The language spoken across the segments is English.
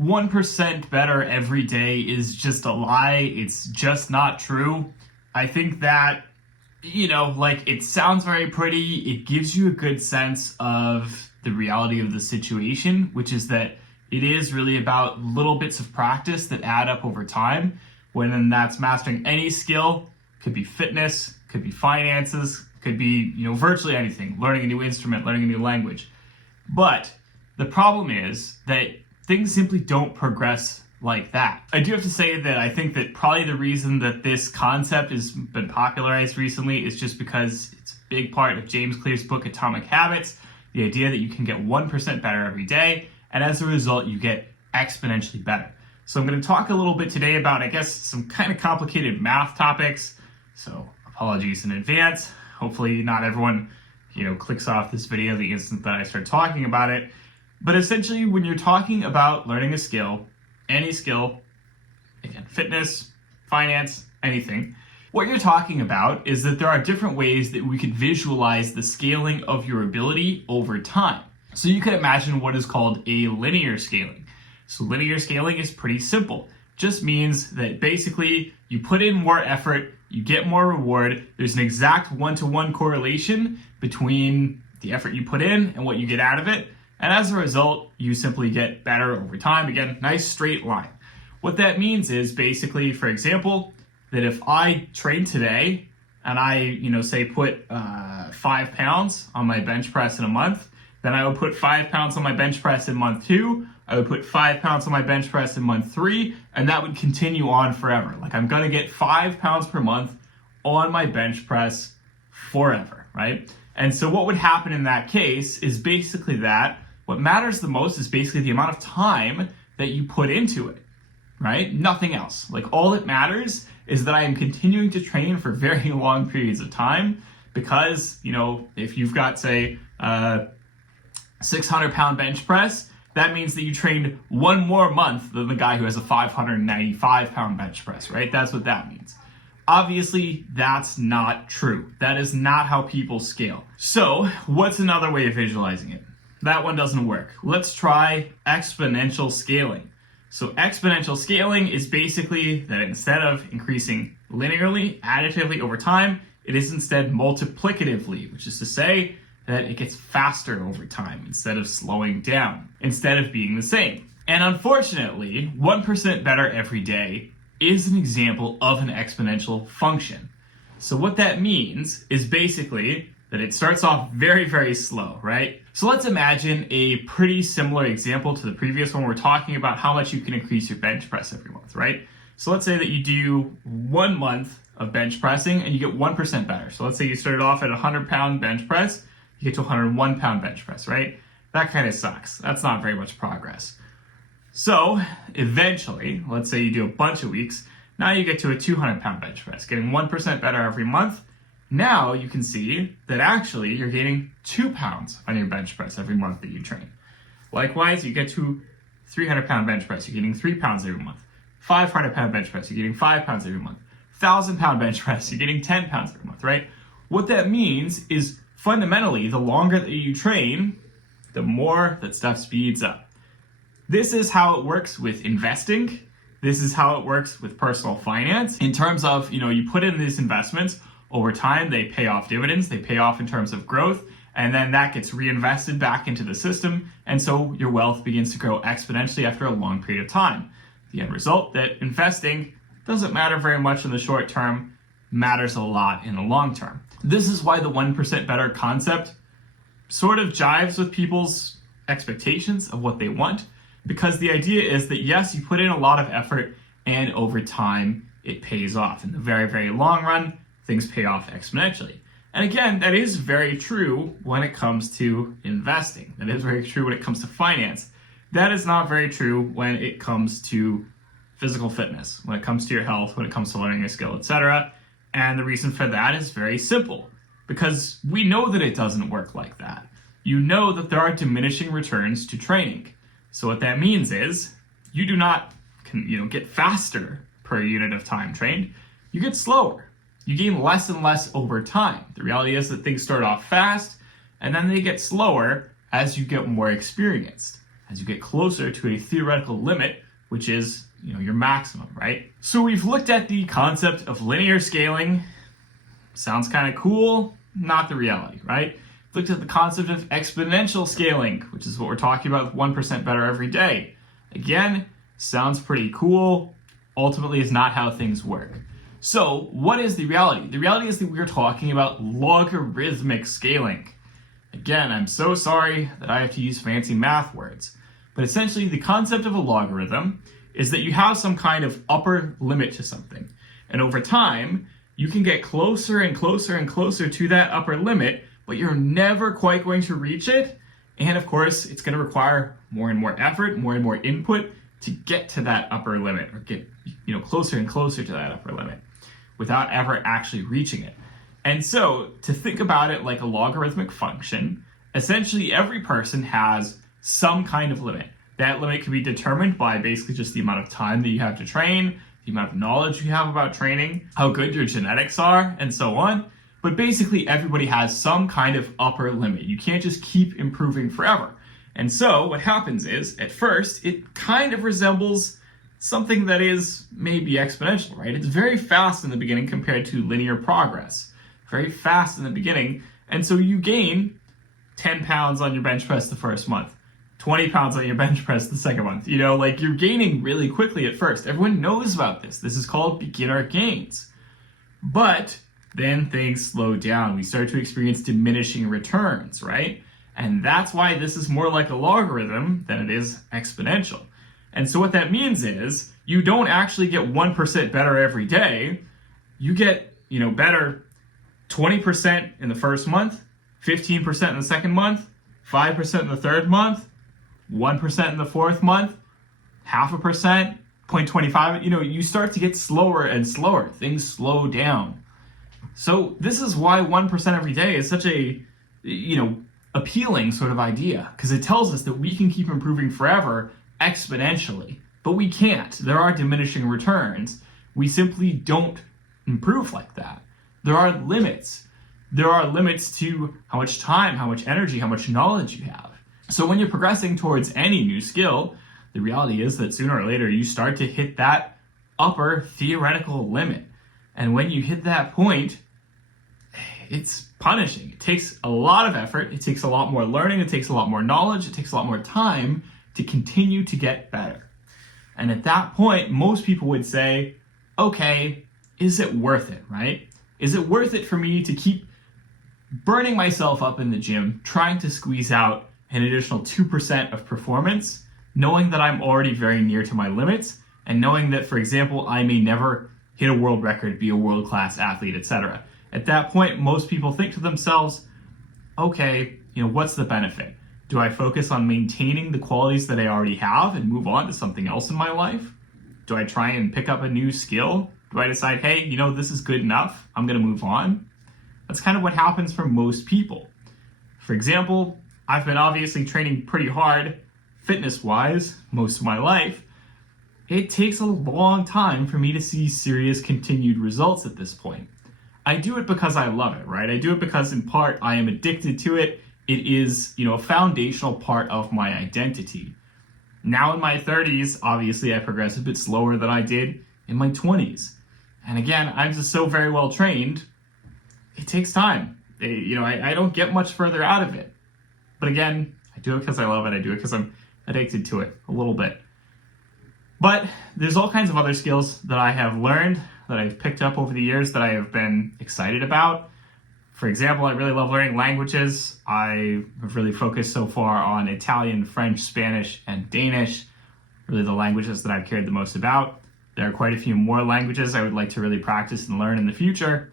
1% better every day is just a lie. It's just not true. I think that, like, it sounds very pretty. It gives you a good sense of the reality of the situation, which is that it is really about little bits of practice that add up over time. When that's mastering any skill, could be fitness, could be finances, could be, virtually anything, learning a new instrument, learning a new language. But the problem is that things simply don't progress like that. I do have to say that I think that probably the reason that this concept has been popularized recently is just because it's a big part of James Clear's book, Atomic Habits, the idea that you can get 1% better every day, and as a result, you get exponentially better. So I'm going to talk a little bit today about, I guess, some kind of complicated math topics. So apologies in advance. Hopefully not everyone, clicks off this video the instant that I start talking about it. But essentially, when you're talking about learning a skill, any skill, again, fitness, finance, anything, what you're talking about is that there are different ways that we could visualize the scaling of your ability over time. So you could imagine what is called a linear scaling. So linear scaling is pretty simple. Just means that basically you put in more effort, you get more reward. There's an exact one-to-one correlation between the effort you put in and what you get out of it. And as a result, you simply get better over time. Again, nice straight line. What that means is basically, for example, that if I train today and I, say put 5 pounds on my bench press in a month, then I would put 5 pounds on my bench press in month 2. I would put 5 pounds on my bench press in month 3, and that would continue on forever. Like, I'm gonna get 5 pounds per month on my bench press forever, right? And so what would happen in that case is basically that what matters the most is basically the amount of time that you put into it, right? Nothing else. Like, all that matters is that I am continuing to train for very long periods of time because, if you've got, say, 600-pound bench press, that means that you trained one more month than the guy who has a 595-pound bench press, right? That's what that means. Obviously, that's not true. That is not how people scale. So, what's another way of visualizing it? That one doesn't work. Let's try exponential scaling. So exponential scaling is basically that instead of increasing linearly, additively over time, it is instead multiplicatively, which is to say that it gets faster over time instead of slowing down, instead of being the same. And unfortunately, 1% better every day is an example of an exponential function. So what that means is basically that it starts off very, very slow, right? So let's imagine a pretty similar example to the previous one. We're talking about how much you can increase your bench press every month, right? So let's say that you do 1 month of bench pressing and you get 1% better. So let's say you started off at a 100-pound bench press, you get to a 101-pound bench press, right? That kind of sucks. That's not very much progress. So eventually, let's say you do a bunch of weeks, now you get to a 200-pound bench press, getting 1% better every month. Now you can see that actually you're gaining 2 pounds on your bench press every month that you train. Likewise, you get to 300-pound bench press, you're getting 3 pounds every month. 500-pound bench press, you're getting 5 pounds every month. 1,000-pound bench press, you're getting 10 pounds every month, right? What that means is fundamentally, the longer that you train, the more that stuff speeds up. This is how it works with investing. This is how it works with personal finance. In terms of, you put in these investments, over time, they pay off dividends, they pay off in terms of growth, and then that gets reinvested back into the system, and so your wealth begins to grow exponentially after a long period of time. The end result that investing doesn't matter very much in the short term, matters a lot in the long term. This is why the 1% better concept sort of jives with people's expectations of what they want, because the idea is that yes, you put in a lot of effort and over time it pays off. In the very, very long run, things pay off exponentially. And again, that is very true when it comes to investing. That is very true when it comes to finance. That is not very true when it comes to physical fitness, when it comes to your health, when it comes to learning a skill, etc. And the reason for that is very simple, because we know that it doesn't work like that. You know that there are diminishing returns to training. So what that means is you do not get faster per unit of time trained, you get slower. You gain less and less over time. The reality is that things start off fast and then they get slower as you get more experienced. as you get closer to a theoretical limit, which is, your maximum, right? So we've looked at the concept of linear scaling. Sounds kind of cool, not the reality, right? We've looked at the concept of exponential scaling, which is what we're talking about with 1% better every day. Again, sounds pretty cool. Ultimately, is not how things work. So what is the reality? The reality is that we're talking about logarithmic scaling. Again, I'm so sorry that I have to use fancy math words, but essentially the concept of a logarithm is that you have some kind of upper limit to something. And over time, you can get closer and closer and closer to that upper limit, but you're never quite going to reach it. And of course, it's going to require more and more effort, more and more input to get to that upper limit, or get closer and closer to that upper limit without ever actually reaching it. And so to think about it like a logarithmic function, essentially every person has some kind of limit. That limit can be determined by basically just the amount of time that you have to train, the amount of knowledge you have about training, how good your genetics are, and so on. But basically everybody has some kind of upper limit. You can't just keep improving forever. And so what happens is, at first, it kind of resembles something that is maybe exponential, right? It's very fast in the beginning compared to linear progress. Very fast in the beginning. And so you gain 10 pounds on your bench press the first month, 20 pounds on your bench press the second month. You're gaining really quickly at first. Everyone knows about this. This is called beginner gains. But then things slow down. We start to experience diminishing returns, right? And that's why this is more like a logarithm than it is exponential. And so what that means is you don't actually get 1% better every day. You get, better 20% in the first month, 15% in the second month, 5% in the third month, 1% in the fourth month, 0.5%, 0.25. You start to get slower and slower. Things slow down. So this is why 1% every day is such a, appealing sort of idea, because it tells us that we can keep improving forever exponentially, but we can't. There are diminishing returns. We simply don't improve like that. There are limits. There are limits to how much time, how much energy, how much knowledge you have. So when you're progressing towards any new skill, the reality is that sooner or later you start to hit that upper theoretical limit. And when you hit that point, it's punishing. It takes a lot of effort. It takes a lot more learning. It takes a lot more knowledge. It takes a lot more time to continue to get better. And at that point, most people would say, okay, is it worth it, right? Is it worth it for me to keep burning myself up in the gym, trying to squeeze out an additional 2% of performance, knowing that I'm already very near to my limits, and knowing that, for example, I may never hit a world record, be a world-class athlete, etc. At that point, most people think to themselves, okay, what's the benefit? Do I focus on maintaining the qualities that I already have and move on to something else in my life? Do I try and pick up a new skill? Do I decide, hey, this is good enough, I'm going to move on? That's kind of what happens for most people. For example, I've been obviously training pretty hard, fitness-wise, most of my life. It takes a long time for me to see serious continued results at this point. I do it because I love it, right? I do it because in part I am addicted to it. It is, a foundational part of my identity. Now in my 30s, obviously I progress a bit slower than I did in my 20s. And again, I'm just so very well trained. It takes time. I don't get much further out of it. But again, I do it because I love it. I do it because I'm addicted to it a little bit. But there's all kinds of other skills that I have learned, that I've picked up over the years, that I have been excited about. For example, I really love learning languages. I have really focused so far on Italian, French, Spanish, and Danish, really the languages that I've cared the most about. There are quite a few more languages I would like to really practice and learn in the future.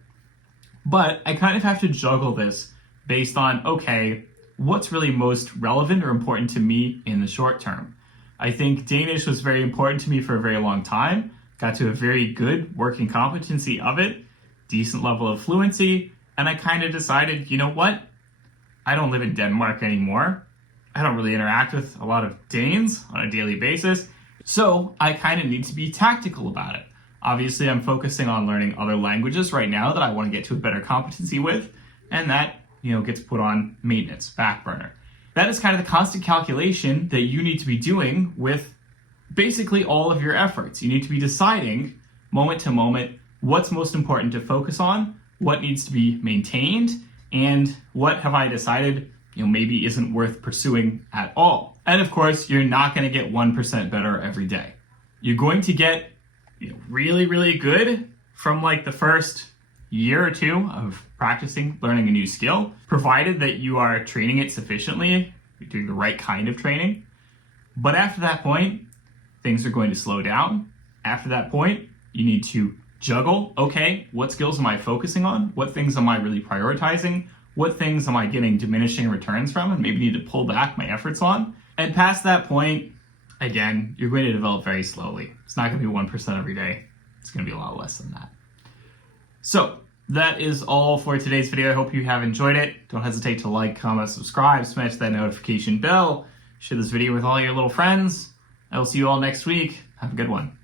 But I kind of have to juggle this based on, okay, what's really most relevant or important to me in the short term? I think Danish was very important to me for a very long time. Got to a very good working competency of it, decent level of fluency, and I kind of decided, you know what? I don't live in Denmark anymore. I don't really interact with a lot of Danes on a daily basis, so I kind of need to be tactical about it. Obviously, I'm focusing on learning other languages right now that I want to get to a better competency with, and that, gets put on maintenance, back burner. that is kind of the constant calculation that you need to be doing with basically all of your efforts. You need to be deciding moment to moment what's most important to focus on, what needs to be maintained, and what have I decided, maybe isn't worth pursuing at all. And of course, you're not going to get 1% better every day. You're going to get really, really good from like the first year or two of practicing, learning a new skill, provided that you are training it sufficiently, you're doing the right kind of training. But after that point, things are going to slow down. After that point, you need to juggle, okay, what skills am I focusing on? What things am I really prioritizing? What things am I getting diminishing returns from and maybe need to pull back my efforts on? And past that point, again, you're going to develop very slowly. It's not going to be 1% every day. It's going to be a lot less than that. So that is all for today's video. I hope you have enjoyed it. Don't hesitate to like, comment, subscribe, smash that notification bell, share this video with all your little friends. I will see you all next week. Have a good one.